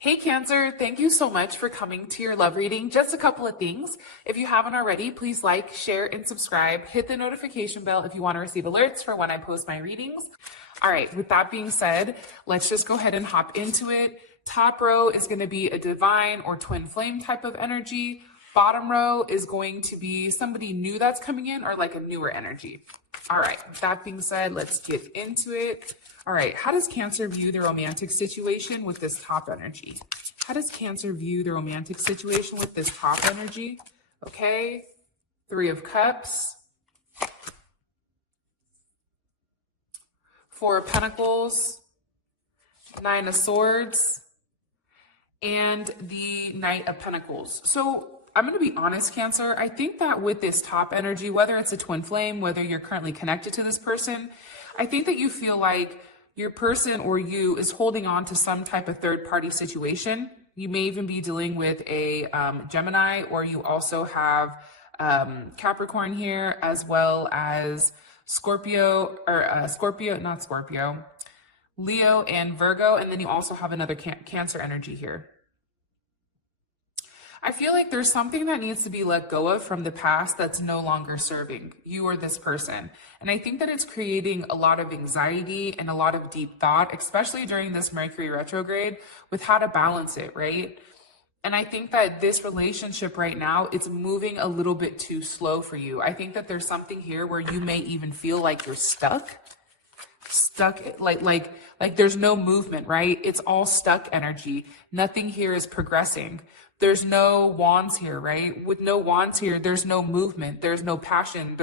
Hey Cancer, thank you so much for coming to your love reading. Just a couple of things. If you haven't already, please like, share, and subscribe. Hit the notification bell if you want to receive alerts for when I post my readings. All right, with that being said, let's just go ahead and hop into it. Top row is going to be a divine or twin flame type of energy. Bottom row is going to be somebody new that's coming in or like a newer energy. All right, with that being said, let's get into it. All right, how does Cancer view the romantic situation with this top energy? How does Cancer view the romantic situation with this top energy? Okay, Three of Cups, Four of Pentacles, Nine of Swords, and the Knight of Pentacles. So I'm going to be honest, Cancer. I think that with this top energy, whether it's a twin flame, whether you're currently connected to this person, I think that you feel like your person or you is holding on to some type of third-party situation. You may even be dealing with a Gemini, or you also have Capricorn here, as well as Scorpio, or not Scorpio, Leo and Virgo, and then you also have another Cancer energy here. I feel like there's something that needs to be let go of from the past that's no longer serving you or this person. And I think that it's creating a lot of anxiety and a lot of deep thought, especially during this Mercury retrograde, with how to balance it, right? And I think that this relationship right now, it's moving a little bit too slow for you. I think that there's something here where you may even feel like you're stuck, like there's no movement, right? It's all stuck energy. Nothing here is progressing. There's no wands here, right? With no wands here, there's no movement. There's no passion.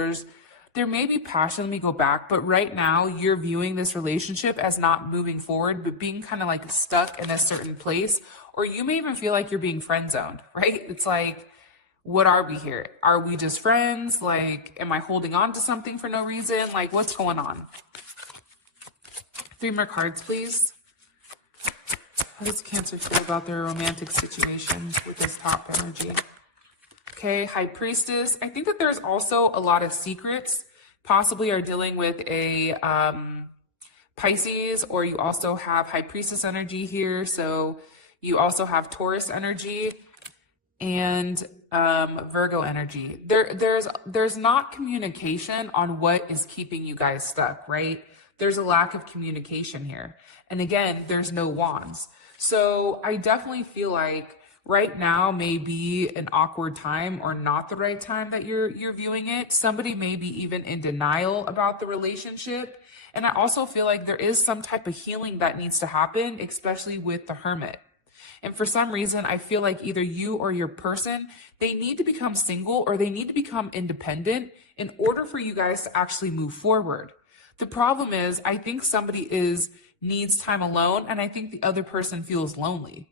There may be passion, let me go back, but right now you're viewing this relationship as not moving forward, but being kind of like stuck in a certain place, or you may even feel like you're being friend zoned, right? It's like, what are we here? Are we just friends? Like, am I holding on to something for no reason? Like, what's going on? 3 more cards, please. How does Cancer feel about their romantic situation with this top energy? Okay, High Priestess. I think that there's also a lot of secrets. Possibly are dealing with a Pisces, or you also have High Priestess energy here. So you also have Taurus energy and Virgo energy. There's not communication on what is keeping you guys stuck, right? There's a lack of communication here. And again, there's no wands. So I definitely feel like right now may be an awkward time, or not the right time that you're viewing it. Somebody may be even in denial about the relationship. And I also feel like there is some type of healing that needs to happen, especially with the Hermit. And for some reason, I feel like either you or your person, they need to become single or they need to become independent in order for you guys to actually move forward. The problem is, I think somebody needs time alone, and I think the other person feels lonely.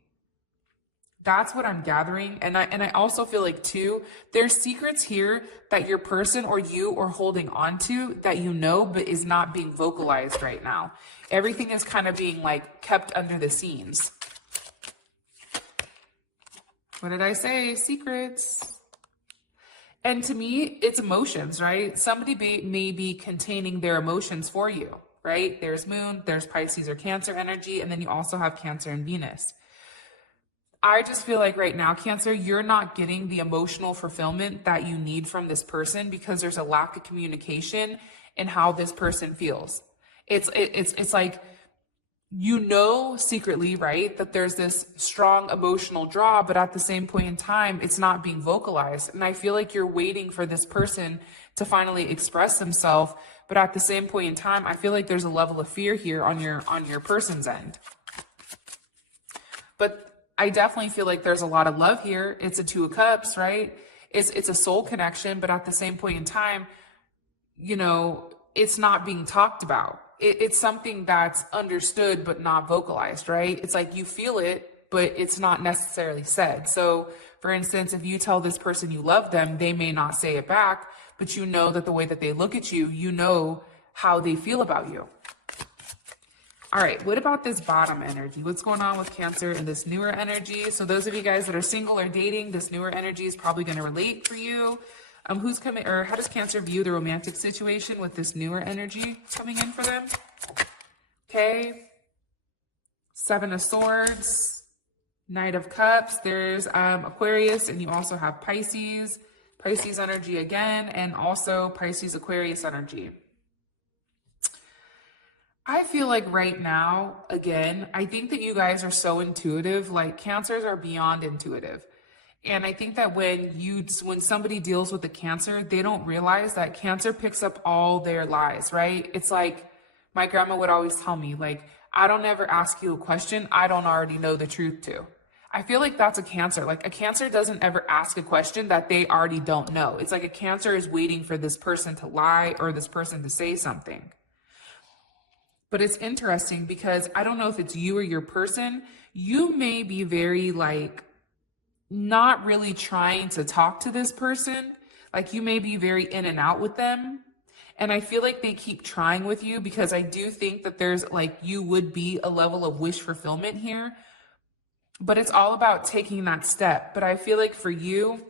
That's what I'm gathering. And I also feel like too, there's secrets here that your person or you are holding on to that you know, but is not being vocalized right now. Everything is kind of being like kept under the scenes. What did I say? Secrets. And to me, it's emotions, right? Somebody may be containing their emotions for you, right? There's Moon, there's Pisces or Cancer energy, and then you also have Cancer and Venus. I just feel like right now, Cancer, you're not getting the emotional fulfillment that you need from this person because there's a lack of communication in how this person feels. It's like, you know, secretly, right, that there's this strong emotional draw, but at the same point in time, it's not being vocalized. And I feel like you're waiting for this person to finally express themselves. But at the same point in time, I feel like there's a level of fear here on your person's end. But I definitely feel like there's a lot of love here. It's a 2 of Cups, right? It's a soul connection, but at the same point in time, you know, it's not being talked about. It's something that's understood but not vocalized, right? It's like you feel it, but it's not necessarily said. So, for instance, if you tell this person you love them, they may not say it back, but you know that the way that they look at you, you know how they feel about you. All right, what about this bottom energy? What's going on with Cancer and this newer energy? So those of you guys that are single or dating, this newer energy is probably going to relate for you. Who's coming, or how does Cancer view the romantic situation with this newer energy coming in for them? Okay. 7 of Swords, Knight of Cups, there's Aquarius, and you also have Pisces, Pisces energy again, and also Pisces Aquarius energy. I feel like right now, again, I think that you guys are so intuitive. Like Cancers are beyond intuitive. And I think that when somebody deals with the Cancer, they don't realize that Cancer picks up all their lies, right? It's like my grandma would always tell me, like, I don't ever ask you a question I don't already know the truth to. I feel like that's a Cancer. Like a Cancer doesn't ever ask a question that they already don't know. It's like a Cancer is waiting for this person to lie or this person to say something. But it's interesting because I don't know if it's you or your person. You may be very like not really trying to talk to this person. Like you may be very in and out with them. And I feel like they keep trying with you because I do think that there's like you would be a level of wish fulfillment here. But it's all about taking that step. But I feel like for you,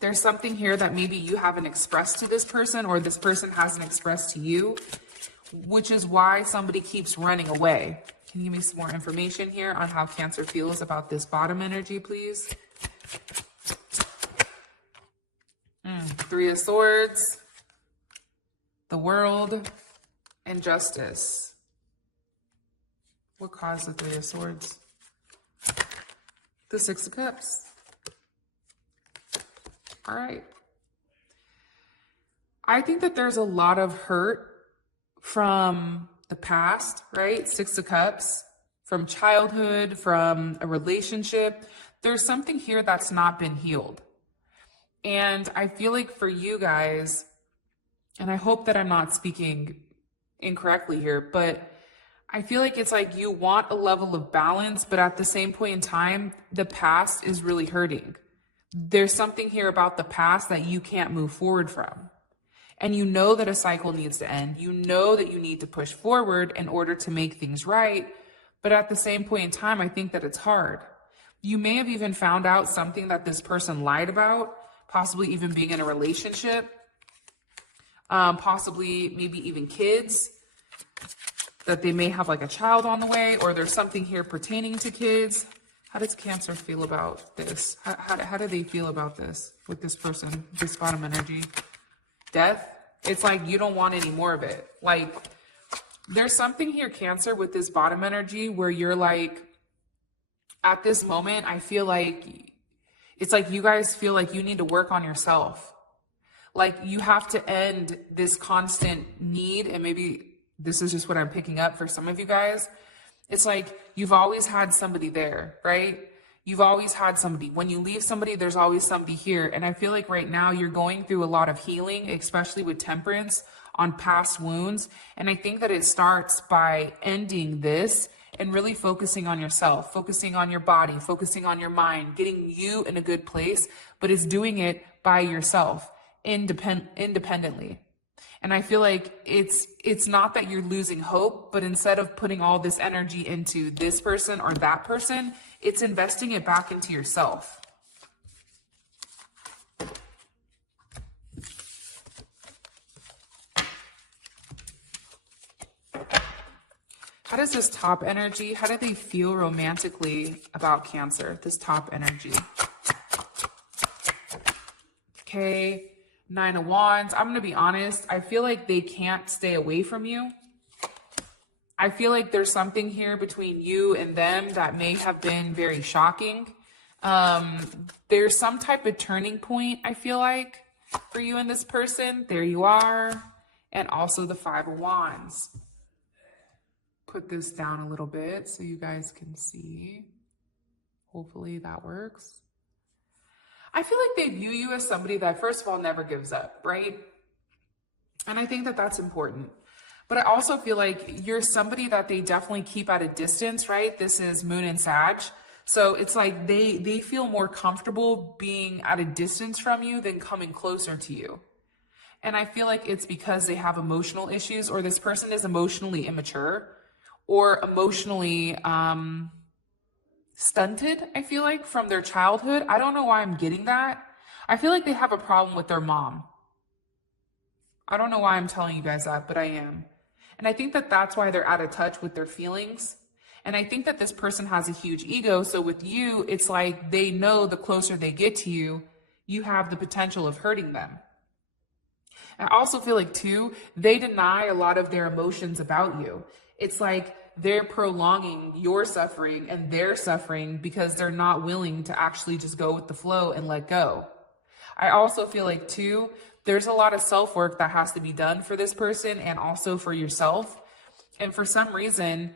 there's something here that maybe you haven't expressed to this person or this person hasn't expressed to you, which is why somebody keeps running away. Can you give me some more information here on how Cancer feels about this bottom energy, please? Three of Swords, the World, and Justice. What caused the Three of Swords? The Six of Cups. All right. I think that there's a lot of hurt from the past, right? Six of Cups, from childhood, from a relationship. There's something here that's not been healed. And I feel like for you guys, and I hope that I'm not speaking incorrectly here, but I feel like it's like you want a level of balance, but at the same point in time, the past is really hurting. There's something here about the past that you can't move forward from. And you know that a cycle needs to end. You know that you need to push forward in order to make things right. But at the same point in time, I think that it's hard. You may have even found out something that this person lied about, possibly even being in a relationship, possibly maybe even kids, that they may have like a child on the way, or there's something here pertaining to kids. How does Cancer feel about this? How do they feel about this with this person, this bottom energy? Death. It's like you don't want any more of it. Like there's something here, Cancer, with this bottom energy where you're like, at this moment, I feel like it's like you guys feel like you need to work on yourself. Like you have to end this constant need, and maybe this is just what I'm picking up for some of you guys. It's like you've always had somebody there, right? You've always had somebody. When you leave somebody, there's always somebody here. And I feel like right now you're going through a lot of healing, especially with Temperance on past wounds. And I think that it starts by ending this and really focusing on yourself, focusing on your body, focusing on your mind, getting you in a good place, but it's doing it by yourself, independently. And I feel like it's not that you're losing hope, but instead of putting all this energy into this person or that person, it's investing it back into yourself. How does this top energy, how do they feel romantically about Cancer, this top energy? Okay. Nine of Wands. I'm going to be honest. I feel like they can't stay away from you. I feel like there's something here between you and them that may have been very shocking. There's some type of turning point, I feel like, for you and this person. There you are. And also the Five of Wands. Put this down a little bit so you guys can see. Hopefully that works. I feel like they view you as somebody that, first of all, never gives up, right? And I think that that's important. But I also feel like you're somebody that they definitely keep at a distance, right? This is Moon and Sag. So it's like they feel more comfortable being at a distance from you than coming closer to you. And I feel like it's because they have emotional issues, or this person is emotionally immature or emotionally stunted, I feel like, from their childhood. I don't know why I'm getting that. I feel like they have a problem with their mom. I don't know why I'm telling you guys that, but I am. And I think that that's why they're out of touch with their feelings. And I think that this person has a huge ego. So with you, it's like they know the closer they get to you, you have the potential of hurting them. I also feel like too, they deny a lot of their emotions about you. It's like they're prolonging your suffering and their suffering because they're not willing to actually just go with the flow and let go. I also feel like too, there's a lot of self-work that has to be done for this person and also for yourself. And for some reason,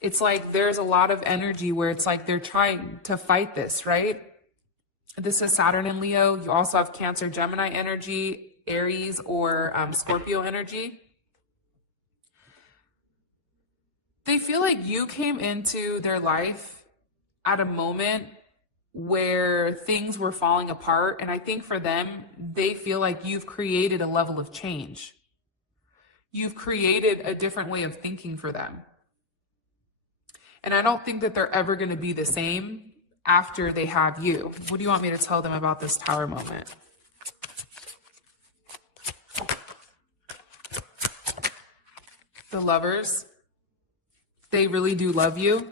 it's like there's a lot of energy where it's like they're trying to fight this, right? This is Saturn and Leo. You also have Cancer, Gemini energy, Aries or Scorpio energy. They feel like you came into their life at a moment where things were falling apart. And I think for them, they feel like you've created a level of change. You've created a different way of thinking for them. And I don't think that they're ever going to be the same after they have you. What do you want me to tell them about this Tower moment? The Lovers. They really do love you.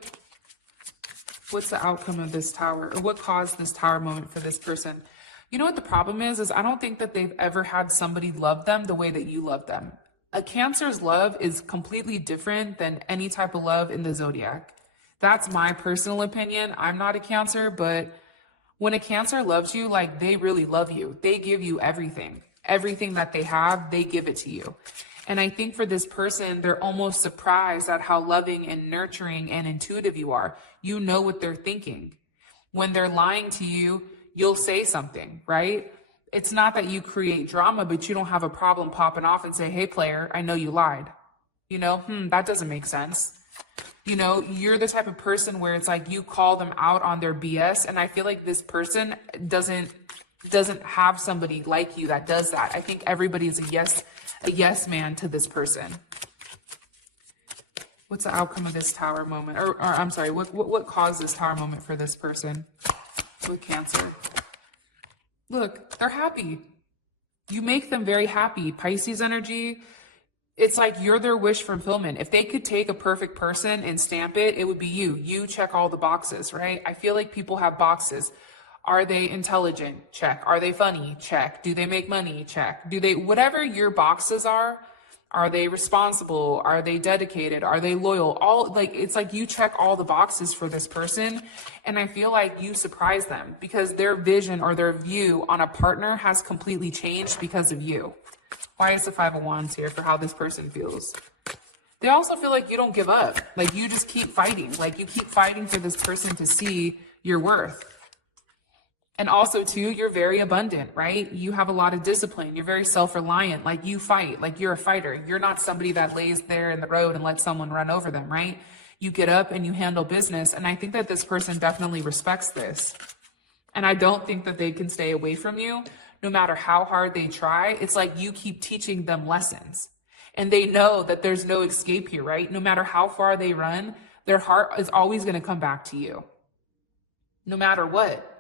What's the outcome of this Tower? Or what caused this Tower moment for this person? You know what the problem is I don't think that they've ever had somebody love them the way that you love them. A Cancer's love is completely different than any type of love in the zodiac. That's my personal opinion. I'm not a Cancer, but when a Cancer loves you, like they really love you. They give you everything. Everything that they have, they give it to you. And I think for this person, they're almost surprised at how loving and nurturing and intuitive you are. You know what they're thinking. When they're lying to you, you'll say something, right? It's not that you create drama, but you don't have a problem popping off and say, hey, player, I know you lied. You know, that doesn't make sense. You know, you're the type of person where it's like you call them out on their BS. And I feel like this person doesn't have somebody like you that does that. I think everybody is a yes man to this person. What's the outcome of this Tower moment? Or I'm sorry, what caused this Tower moment for this person with Cancer? Look, they're happy. You make them very happy. Pisces energy, it's like you're their wish fulfillment. If they could take a perfect person and stamp it, it would be you. You check all the boxes, right? I feel like people have boxes. Are they intelligent? Check. Are they funny? Check. Do they make money? Check. Do they, whatever your boxes are they responsible? Are they dedicated? Are they loyal? All like, it's like you check all the boxes for this person. And I feel like you surprise them because their vision or their view on a partner has completely changed because of you. Why is the Five of Wands here for how this person feels? They also feel like you don't give up. Like you just keep fighting. Like you keep fighting for this person to see your worth. And also too, you're very abundant, right? You have a lot of discipline. You're very self-reliant. Like you fight, like you're a fighter. You're not somebody that lays there in the road and lets someone run over them, right? You get up and you handle business. And I think that this person definitely respects this. And I don't think that they can stay away from you no matter how hard they try. It's like you keep teaching them lessons and they know that there's no escape here, right? No matter how far they run, their heart is always going to come back to you no matter what.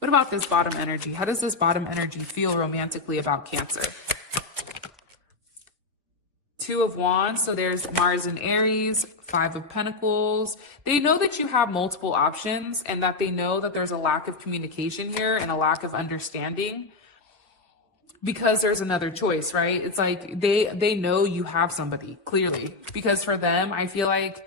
What about this bottom energy? How does this bottom energy feel romantically about Cancer? Two of Wands, so there's Mars and Aries, Five of Pentacles. They know that you have multiple options and that they know that there's a lack of communication here and a lack of understanding because there's another choice, right? It's like they know you have somebody, clearly. Because for them, I feel like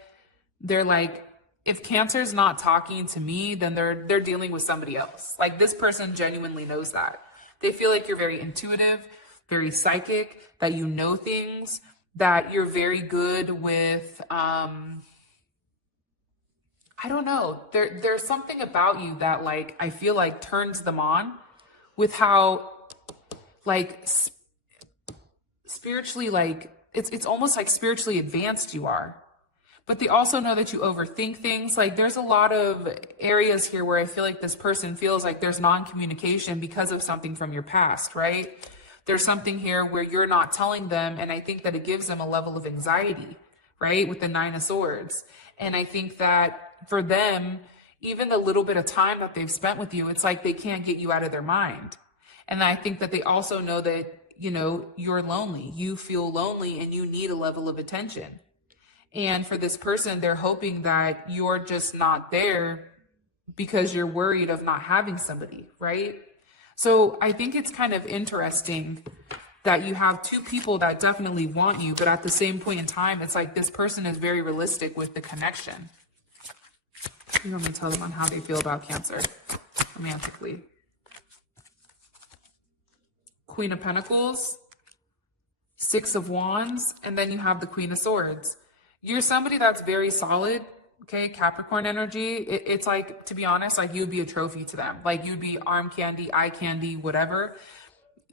they're like, if Cancer's not talking to me, then they're dealing with somebody else. Like this person genuinely knows that. They feel like you're very intuitive, very psychic, that you know things, that you're very good with, I don't know. There's something about you that like, I feel like turns them on with how like spiritually, like it's almost like spiritually advanced you are. But they also know that you overthink things. Like there's a lot of areas here where I feel like this person feels like there's non-communication because of something from your past, right? There's something here where you're not telling them. And I think that it gives them a level of anxiety, right? With the Nine of Swords. And I think that for them, even the little bit of time that they've spent with you, it's like they can't get you out of their mind. And I think that they also know that, you know, you're lonely. You feel lonely and you need a level of attention. And for this person, they're hoping that you're just not there because you're worried of not having somebody, right? So I think it's kind of interesting that you have two people that definitely want you, but at the same point in time, it's like this person is very realistic with the connection. You want me to tell them on how they feel about Cancer romantically. Queen of Pentacles, Six of Wands, and then you have the Queen of Swords. You're somebody that's very solid, okay? Capricorn energy. It's like, to be honest, like you'd be a trophy to them. Like you'd be arm candy, eye candy, whatever.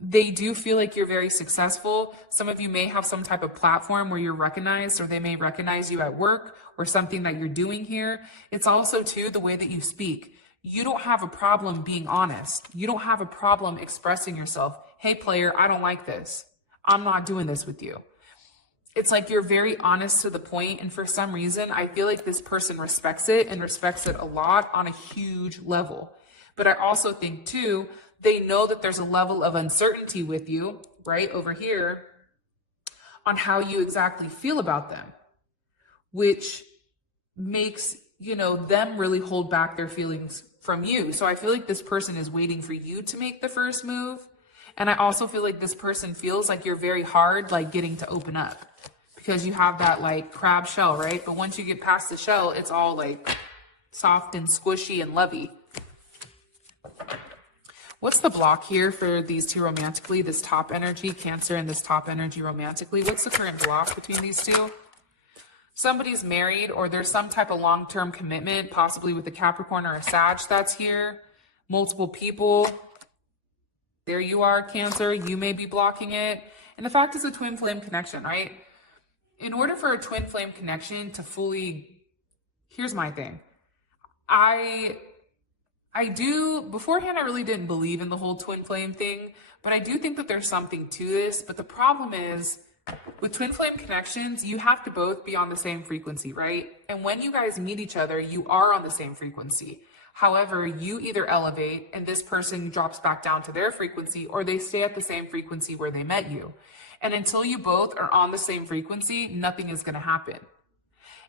They do feel like you're very successful. Some of you may have some type of platform where you're recognized, or they may recognize you at work or something that you're doing here. It's also too the way that you speak. You don't have a problem being honest. You don't have a problem expressing yourself. Hey player, I don't like this. I'm not doing this with you. It's like you're very honest to the point, and for some reason, I feel like this person respects it and respects it a lot on a huge level. But I also think too, they know that there's a level of uncertainty with you, right, over here, on how you exactly feel about them, which makes, you know, them really hold back their feelings from you. So I feel like this person is waiting for you to make the first move. And I also feel like this person feels like you're very hard, like getting to open up, because you have that like crab shell, right? But once you get past the shell, it's all like soft and squishy and lovey. What's the block here for these two romantically? This top energy, Cancer, and this top energy romantically. What's the current block between these two? Somebody's married, or there's some type of long-term commitment, possibly with a Capricorn or a Sag that's here. Multiple people. There you are, Cancer. You may be blocking it. And the fact is a twin flame connection, right? In order for a twin flame connection to fully, here's my thing. I do, beforehand, I really didn't believe in the whole twin flame thing, but I do think that there's something to this. But the problem is, with twin flame connections, you have to both be on the same frequency, right? And when you guys meet each other, you are on the same frequency. However, you either elevate and this person drops back down to their frequency, or they stay at the same frequency where they met you. And until you both are on the same frequency, nothing is going to happen.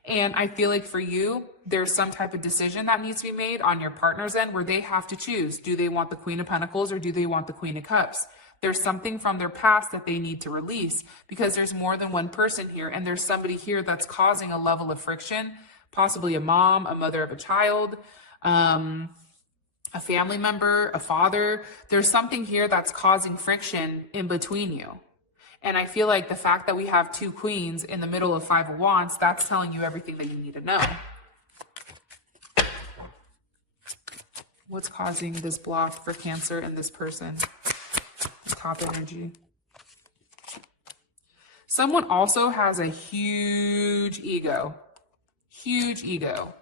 And I feel like for you, there's some type of decision that needs to be made on your partner's end where they have to choose. Do they want the Queen of Pentacles or do they want the Queen of Cups? There's something from their past that they need to release, because there's more than one person here, and there's somebody here that's causing a level of friction, possibly a mom, a mother of a child, a family member, a father. There's something here that's causing friction in between you. And I feel like the fact that we have two queens in the middle of Five of Wands, that's telling you everything that you need to know. What's causing this block for Cancer and this person? Top energy. Someone also has a huge ego. Huge ego.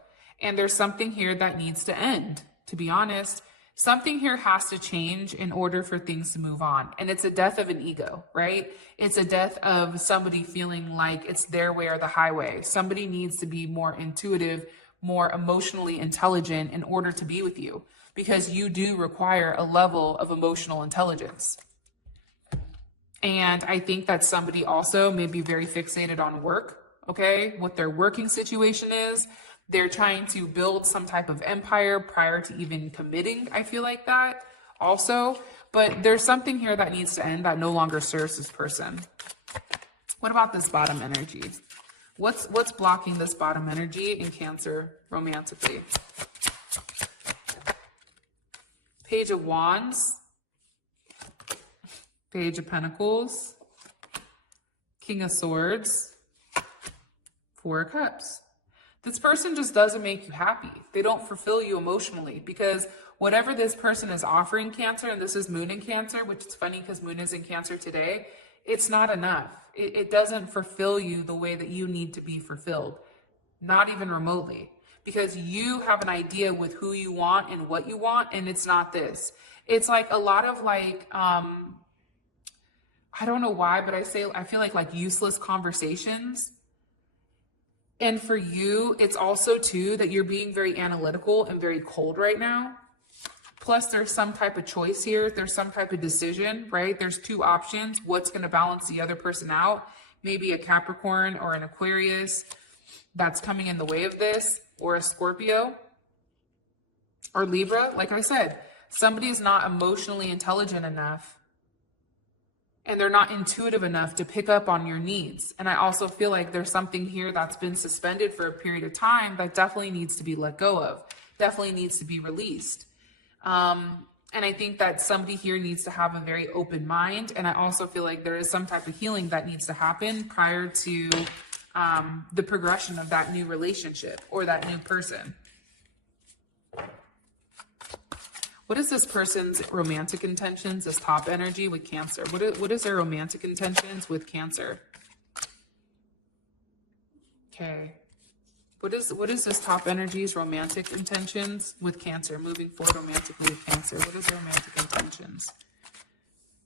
And there's something here that needs to end, to be honest. Something here has to change in order for things to move on. And it's a death of an ego, right? It's a death of somebody feeling like it's their way or the highway. Somebody needs to be more intuitive, more emotionally intelligent in order to be with you, because you do require a level of emotional intelligence. And I think that somebody also may be very fixated on work, okay? What their working situation is. They're trying to build some type of empire prior to even committing. I feel like that also. But there's something here that needs to end that no longer serves this person. What about this bottom energy? What's blocking this bottom energy in Cancer romantically? Page of Wands. Page of Pentacles. King of Swords. Four of Cups. This person just doesn't make you happy. They don't fulfill you emotionally, because whatever this person is offering, Cancer, and this is Moon in Cancer, which is funny because Moon is in Cancer today, it's not enough. It doesn't fulfill you the way that you need to be fulfilled, not even remotely, because you have an idea with who you want and what you want, and it's not this. It's like a lot of like, I don't know why, but I feel like useless conversations. And for you, it's also too that you're being very analytical and very cold right now. Plus there's some type of choice here. There's some type of decision, right? There's two options. What's going to balance the other person out? Maybe a Capricorn or an Aquarius. that's coming in the way of this, or a Scorpio or Libra, like I said, somebody's not emotionally intelligent enough and they're not intuitive enough to pick up on your needs. And I also feel like there's something here that's been suspended for a period of time that definitely needs to be let go of, definitely needs to be released. And I think that somebody here needs to have a very open mind. And I also feel like there is some type of healing that needs to happen prior to the progression of that new relationship or that new person. What is this person's romantic intentions, this top energy with Cancer? What is their romantic intentions with Cancer? Okay. What is this top energy's romantic intentions with Cancer? Moving forward romantically with Cancer. What is their romantic intentions?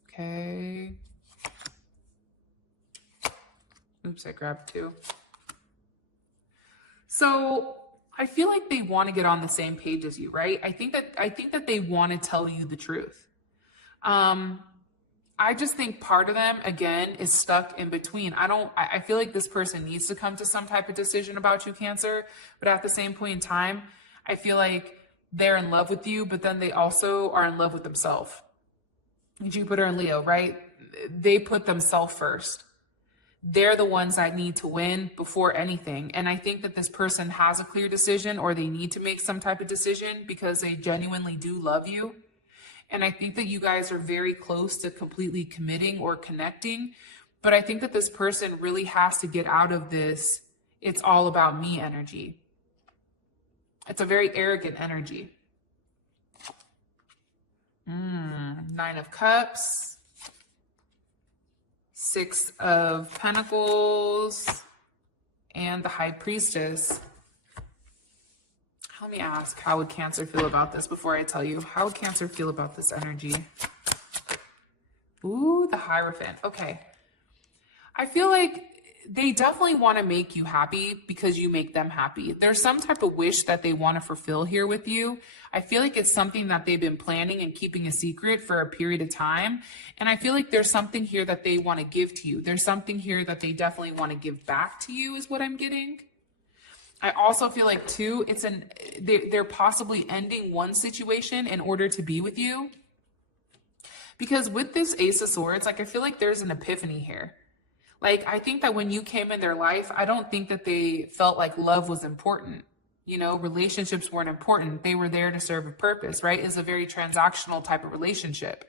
Okay. Oops, I grabbed two. So I feel like they want to get on the same page as you, right? I think that they want to tell you the truth. I just think part of them, again, is stuck in between. I feel like this person needs to come to some type of decision about you, Cancer, but at the same point in time, I feel like they're in love with you, but then they also are in love with themselves. Jupiter and Leo, right? They put themselves first. They're the ones that need to win before anything. And I think that this person has a clear decision, or they need to make some type of decision because they genuinely do love you. And I think that you guys are very close to completely committing or connecting. But I think that this person really has to get out of this "it's all about me" energy. It's a very arrogant energy. 9 of Cups. 6 of Pentacles. And the High Priestess. Let me ask, how would Cancer feel about this before I tell you? How would Cancer feel about this energy? Ooh, the Hierophant. Okay. I feel like they definitely want to make you happy because you make them happy. There's some type of wish that they want to fulfill here with you. I feel like it's something that they've been planning and keeping a secret for a period of time. And I feel like there's something here that they want to give to you. There's something here that they definitely want to give back to you is what I'm getting. I also feel like too, they're possibly ending one situation in order to be with you. Because with this Ace of Swords, like I feel like there's an epiphany here. Like I think that when you came in their life, I don't think that they felt like love was important. You know, relationships weren't important. They were there to serve a purpose, right? It's a very transactional type of relationship.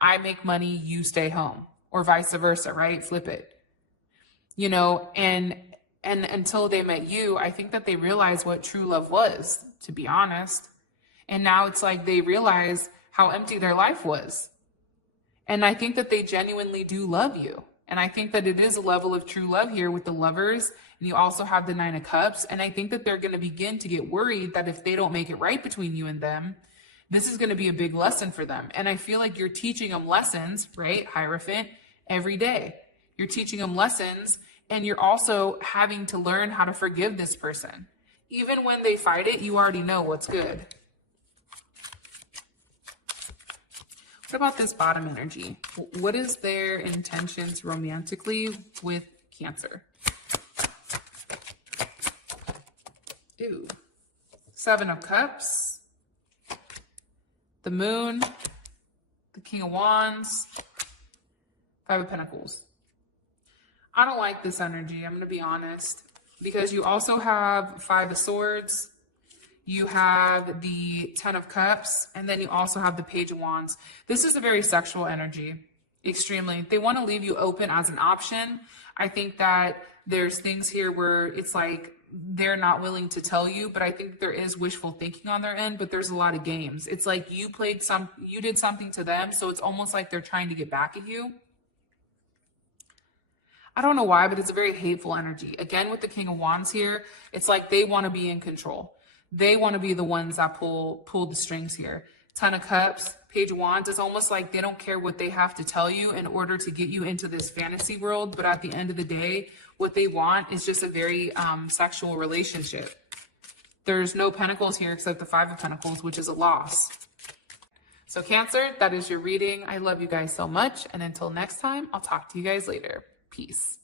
I make money, you stay home, or vice versa, right? Flip it. You know, and until they met you, I think that they realized what true love was, to be honest. And now it's like they realize how empty their life was. And I think that they genuinely do love you. And I think that it is a level of true love here with the Lovers. And you also have the 9 of Cups. And I think that they're going to begin to get worried that if they don't make it right between you and them, this is going to be a big lesson for them. And I feel like you're teaching them lessons, right, Hierophant, every day. You're teaching them lessons. And you're also having to learn how to forgive this person. Even when they fight it, you already know what's good. What about this bottom energy? What is their intentions romantically with Cancer? Ooh. 7 of Cups. The Moon. The King of Wands. 5 of Pentacles. I don't like this energy, I'm going to be honest, because you also have 5 of Swords, you have the 10 of Cups, and then you also have the Page of Wands. This is a very sexual energy, extremely. They want to leave you open as an option. I think that there's things here where it's like they're not willing to tell you, but I think there is wishful thinking on their end, but there's a lot of games. It's like you did something to them, so it's almost like they're trying to get back at you. I don't know why, but it's a very hateful energy. Again, with the King of Wands here, it's like they want to be in control. They want to be the ones that pull the strings here. 10 of Cups, Page of Wands, it's almost like they don't care what they have to tell you in order to get you into this fantasy world. But at the end of the day, what they want is just a very sexual relationship. There's no Pentacles here except the 5 of Pentacles, which is a loss. So Cancer, that is your reading. I love you guys so much. And until next time, I'll talk to you guys later. Peace.